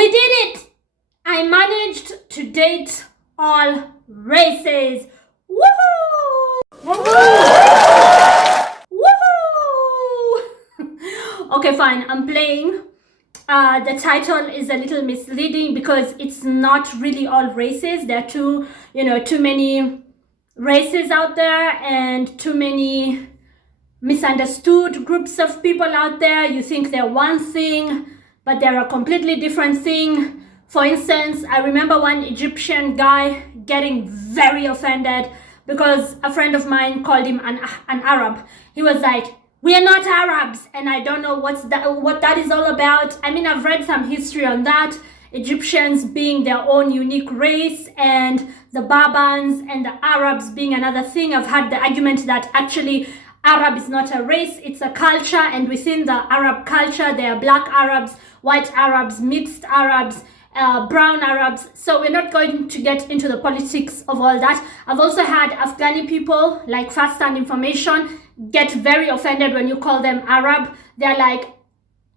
We did it! I managed to date all races. Woohoo! Woohoo! Okay, fine. I'm playing. The title is a little misleading because it's not really all races. There are too many races out there and too many misunderstood groups of people out there. You think they're one thing, but they're a completely different thing. For instance, I remember one Egyptian guy getting very offended because a friend of mine called him an Arab. He was like, "We are not Arabs," and I don't know what that is all about. I mean, I've read some history on that. Egyptians being their own unique race and the Barbans and the Arabs being another thing. I've had the argument that actually Arab is not a race, it's a culture, and within the Arab culture there are black Arabs, white Arabs, mixed Arabs, brown Arabs. So we're not going to get into the politics of all that. I've also had Afghani people, like first-hand information, get very offended when you call them Arab. They're like,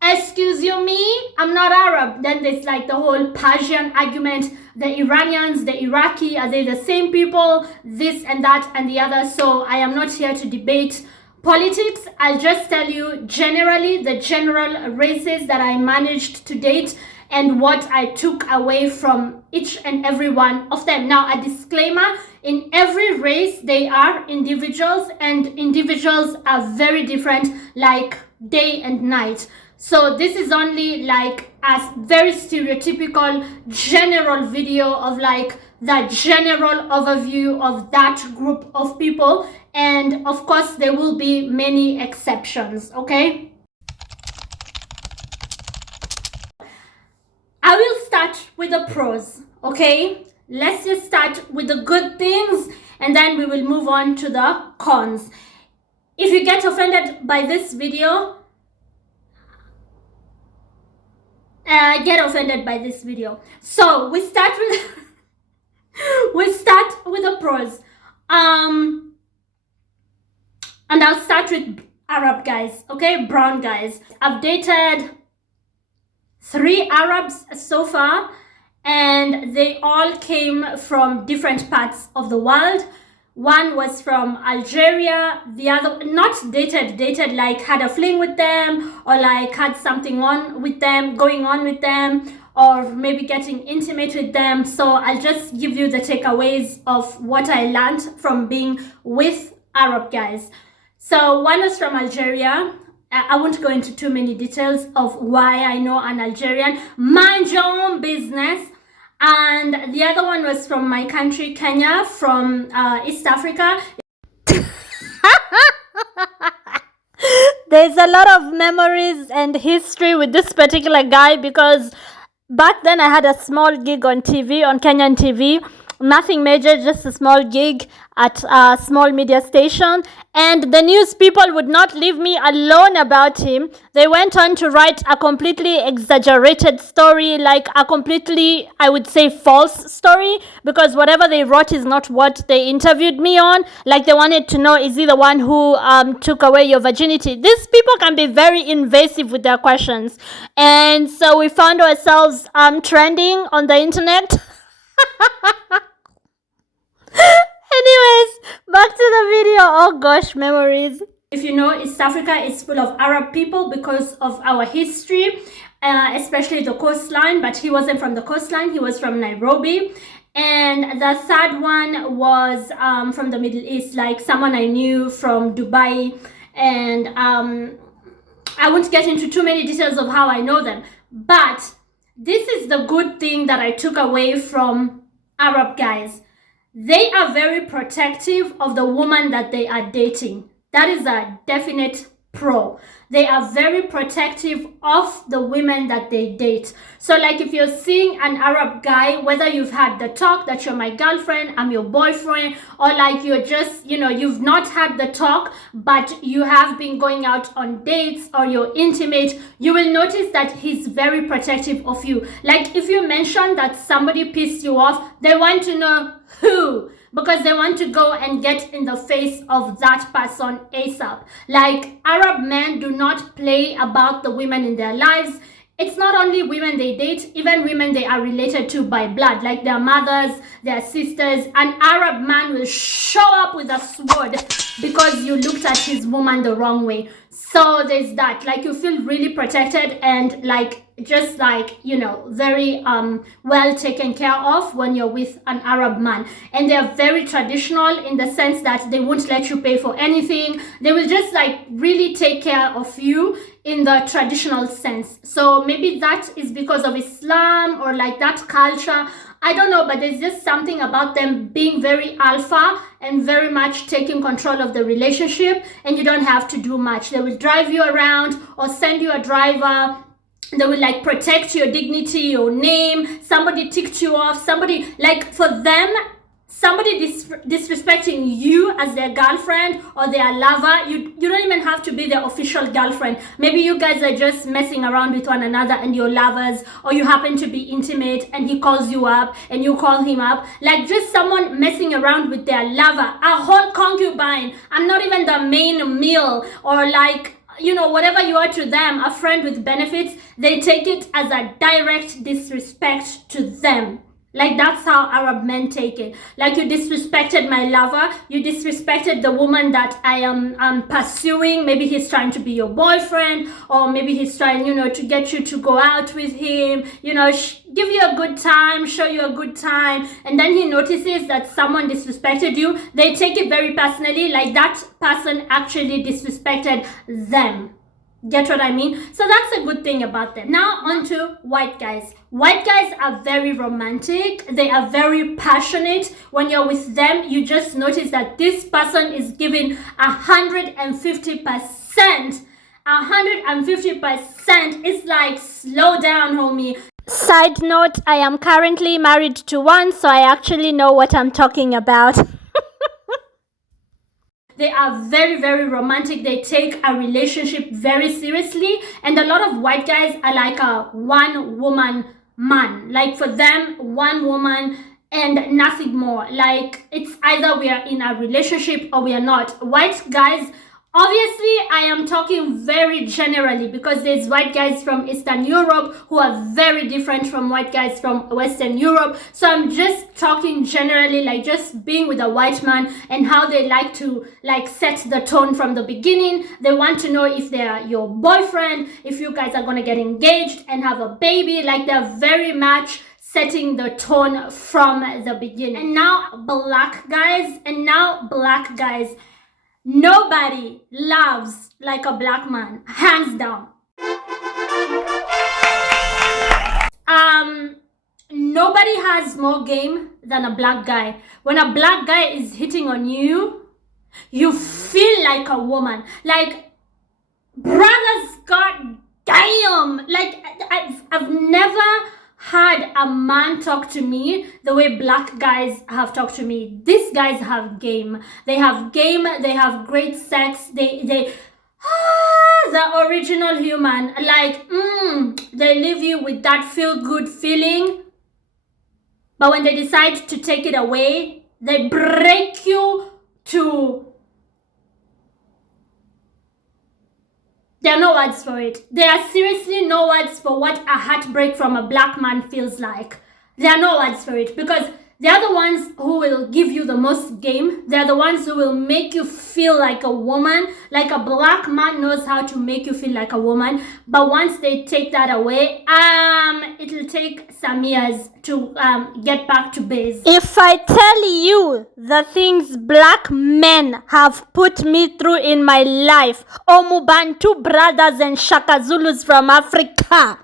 "Excuse you me, I'm not Arab." Then there's like the whole Persian argument. The Iranians, the Iraqi, are they the same people? This and that and the other. So I am not here to debate politics. I'll just tell you generally the general races that I managed to date and what I took away from each and every one of them. Now, a disclaimer, in every race, they are individuals, and individuals are very different, like day and night. So this is only like a very stereotypical general video of like the general overview of that group of people. And of course, there will be many exceptions, okay? I will start with the pros, okay? Let's just start with the good things and then we will move on to the cons. If you get offended by this video, get offended by this video. So we start with the pros. And I'll start with Arab guys, okay? Brown guys. I've dated 3 Arabs so far, and they all came from different parts of the world. One was from Algeria, the other not dated like had a fling with them, or like had something going on with them, or maybe getting intimate with them. So I'll just give you the takeaways of what I learned from being with Arab guys. So one was from Algeria. I won't go into too many details of why I know an Algerian. Mind your own business. And the other one was from my country, Kenya, from East Africa. There's a lot of memories and history with this particular guy because back then I had a small gig on TV, on Kenyan TV. Nothing major, just a small gig at a small media station. And the news people would not leave me alone about him. They went on to write a completely exaggerated story, like a completely, I would say, false story, because whatever they wrote is not what they interviewed me on. Like they wanted to know, is he the one who took away your virginity? These people can be very invasive with their questions. And so we found ourselves trending on the internet. Anyways, back to the video. Oh gosh, memories. If you know, East Africa is full of Arab people because of our history, especially the coastline, but he wasn't from the coastline, he was from Nairobi. And the third one was from the Middle East, like someone I knew from Dubai. And I won't get into too many details of how I know them, but this is the good thing that I took away from Arab guys. They are very protective of the woman that they are dating. That is a definite pro. They are very protective of the women that they date. So like if you're seeing an Arab guy, whether you've had the talk that you're my girlfriend, I'm your boyfriend, or like you're just, you've not had the talk, but you have been going out on dates or you're intimate, you will notice that he's very protective of you. Like if you mention that somebody pissed you off, they want to know who, because they want to go and get in the face of that person ASAP. Like Arab men do not play about the women in their lives. it's not only women they date, even women they are related to by blood, like their mothers, their sisters. An Arab man will show up with a sword because you looked at his woman the wrong way. So there's that. Like, you feel really protected and like just like, you know, very well taken care of when you're with an Arab man. And they're very traditional in the sense that they won't let you pay for anything. They will just like really take care of you in the traditional sense. So maybe that is because of Islam or like that culture. I don't know, but there's just something about them being very alpha and very much taking control of the relationship, and you don't have to do much. They will drive you around or send you a driver. They will like protect your dignity, your name. Somebody ticked you off, somebody, like, for them, somebody disrespecting you as their girlfriend or their lover, you don't even have to be their official girlfriend. Maybe you guys are just messing around with one another and you're lovers, or you happen to be intimate and he calls you up and you call him up. Like, just someone messing around with their lover, a whole concubine. I'm not even the main meal, or like, you know, whatever you are to them, a friend with benefits. They take it as a direct disrespect to them. Like, that's how Arab men take it. Like, you disrespected my lover, you disrespected the woman that I am pursuing. Maybe he's trying to be your boyfriend, or maybe he's trying, you know, to get you to go out with him, you know, give you a good time, show you a good time. And then he notices that someone disrespected you. They take it very personally, like that person actually disrespected them. Get what I mean? So that's a good thing about them. Now on to white guys. White guys are very romantic. They are very passionate. When you're with them, you just notice that this person is giving 150%. 150%. It's like, slow down, homie. Side note, I am currently married to one, so I actually know what I'm talking about. They are very, very romantic. They take a relationship very seriously. And a lot of white guys are like a one-woman man. Like, for them, one woman and nothing more. Like, it's either we are in a relationship or we are not. White guys, obviously, I am talking very generally, because there's white guys from Eastern Europe who are very different from white guys from Western Europe. So I'm just talking generally, like just being with a white man and how they like to like set the tone from the beginning. They want to know if they're your boyfriend, if you guys are going to get engaged and have a baby. Like, they're very much setting the tone from the beginning. And now black guys, nobody loves like a black man, hands down. Nobody has more game than a black guy. When a black guy is hitting on you, you feel like a woman. Like, brothers, god damn. Like, I've never had a man talk to me the way black guys have talked to me. These guys have game. They have game. They have great sex. The original human. Like, they leave you with that feel-good feeling. But when they decide to take it away, they break you to... There are no words for it. There are seriously no words for what a heartbreak from a black man feels like. There are no words for it, because they are the ones who will give you the most game. They are the ones who will make you feel like a woman. Like, a black man knows how to make you feel like a woman. But once they take that away, it'll take some years to get back to base. If I tell you the things black men have put me through in my life, Omubantu brothers and Shaka Zulus from Africa.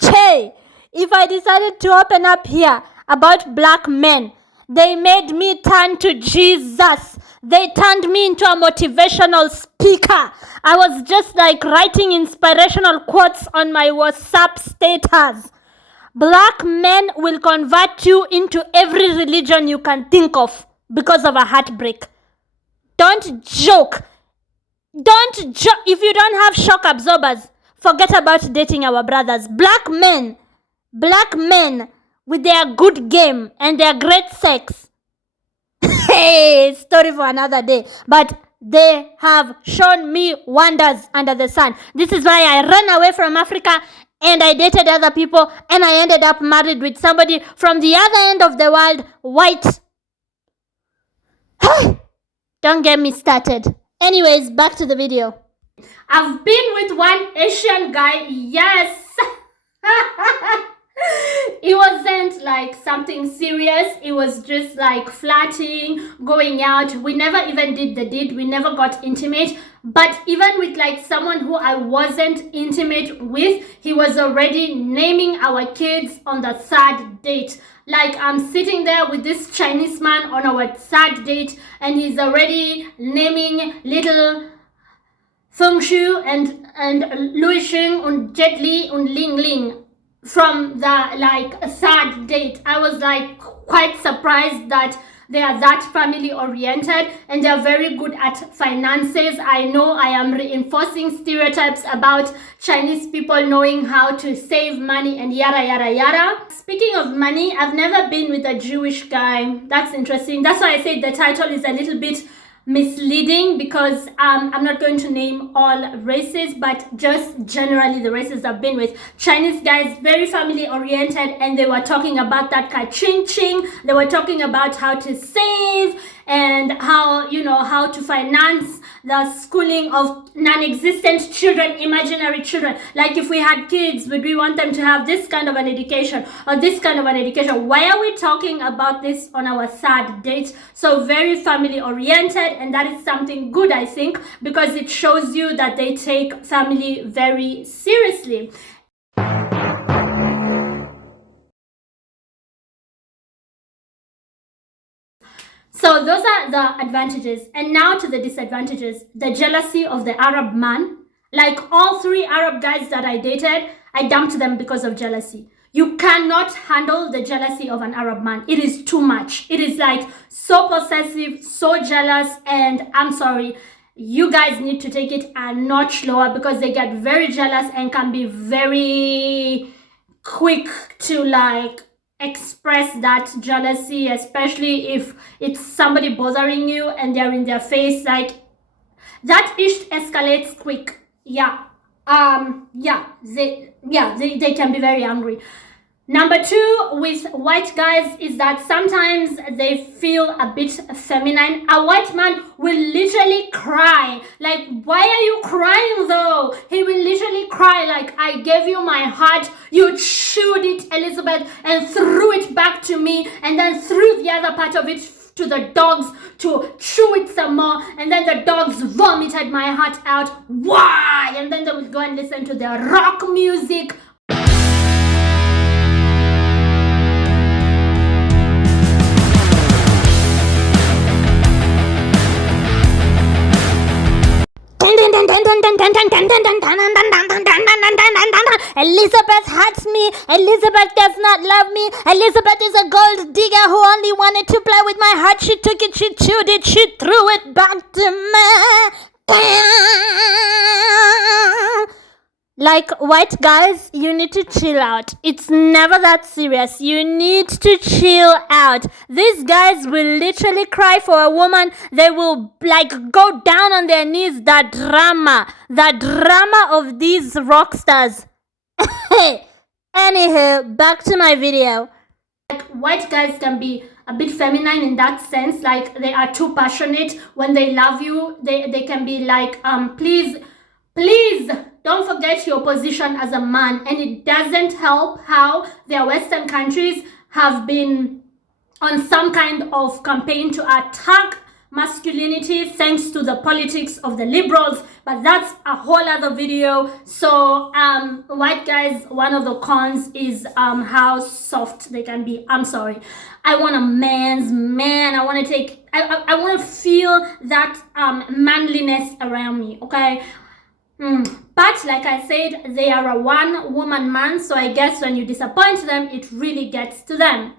Che! If I decided to open up here about black men, they made me turn to Jesus. They turned me into a motivational speaker. I was just like writing inspirational quotes on my WhatsApp status. Black men will convert you into every religion you can think of because of a heartbreak. Don't joke. Don't joke. If you don't have shock absorbers, forget about dating our brothers. Black men with their good game and their great sex. Hey, story for another day. But they have shown me wonders under the sun. This is why I ran away from Africa and I dated other people and I ended up married with somebody from the other end of the world, white. Don't get me started. Anyways, back to the video. I've been with one Asian guy, yes. It wasn't like something serious. It was just like flirting, going out. We never even did the deed. We never got intimate. But even with like someone who I wasn't intimate with, he was already naming our kids on the third date. Like I'm sitting there with this Chinese man on our third date and he's already naming little Feng Shu and Lui Xing and Jet Li and Ling Ling from the like third date. I was like quite surprised that they are that family oriented and they are very good at finances. I know I am reinforcing stereotypes about Chinese people knowing how to save money and yada yada yada. Speaking of money, I've never been with a Jewish guy. That's interesting. That's why I said the title is a little bit misleading because I'm not going to name all races, but just generally the races I've been with. Chinese guys, very family oriented, and they were talking about that ka-ching ching. They were talking about how to save and how, you know, how to finance the schooling of non-existent children, imaginary children. Like if we had kids, would we want them to have this kind of an education or this kind of an education? Why are we talking about this on our third date? So very family oriented, and that is something good, I think, because it shows you that they take family very seriously. So those are the advantages. And now to the disadvantages. The jealousy of the Arab man. Like all three Arab guys that I dated, I dumped them because of jealousy. You cannot handle the jealousy of an Arab man. It is too much. It is like so possessive, so jealous, and I'm sorry, you guys need to take it a notch lower because they get very jealous and can be very quick to like express that jealousy, especially if it's somebody bothering you and they're in their face. Like that ish escalates quick. They can be very angry. Number two with white guys is that sometimes they feel a bit feminine. A white man will literally cry. Like, why are you crying though? He will literally cry like, I gave you my heart, you chewed it, Elizabeth, and threw it back to me, and then threw the other part of it to the dogs to chew it some more, and then the dogs vomited my heart out. Why? And then they would go and listen to their rock music. Elizabeth hurts me. Elizabeth does not love me. Elizabeth is a gold digger who only wanted to play with my heart. She took it, she chewed it, she threw it back to me. Like, white guys, you need to chill out. It's never that serious. You need to chill out. These guys will literally cry for a woman. They will, like, go down on their knees. The drama of these rock stars. Anywho, back to my video. Like, white guys can be a bit feminine in that sense. Like, they are too passionate. When they love you, they can be like, please, don't forget your position as a man. And it doesn't help how their Western countries have been on some kind of campaign to attack masculinity thanks to the politics of the liberals. But that's a whole other video. So white guys, one of the cons is how soft they can be. I'm sorry. I want a man's man. I want to feel that manliness around me, okay? But like I said, they are a one-woman man, so I guess when you disappoint them, it really gets to them.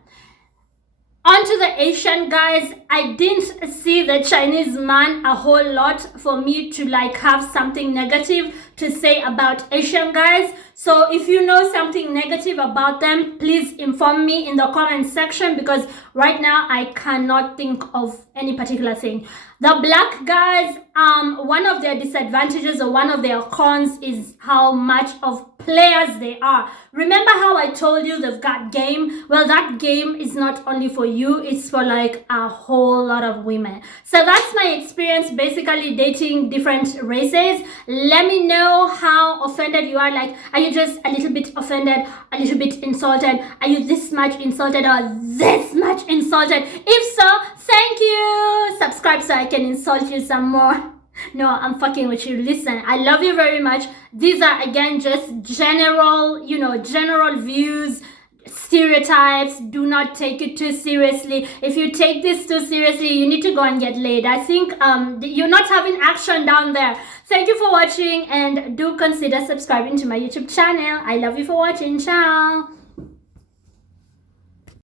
Onto the Asian guys, I didn't see the Chinese man a whole lot for me to like have something negative to say about Asian guys. So if you know something negative about them, please inform me in the comment section, because right now I cannot think of any particular thing. The black guys, one of their disadvantages or one of their cons is how much of players they are. Remember how I told you they've got game? Well, that game is not only for you, it's for like a whole lot of women. So that's my experience basically dating different races. Let me know how offended you are. Like, are you just a little bit offended, a little bit insulted? Are you this much insulted or this much insulted? If so, thank you. Subscribe so I can insult you some more. No, I'm fucking with you. Listen, I love you very much. These are, again, just general, general views, stereotypes. Do not take it too seriously. If you take this too seriously, you need to go and get laid. I think you're not having action down there. Thank you for watching, and do consider subscribing to my YouTube channel. I love you for watching. Ciao.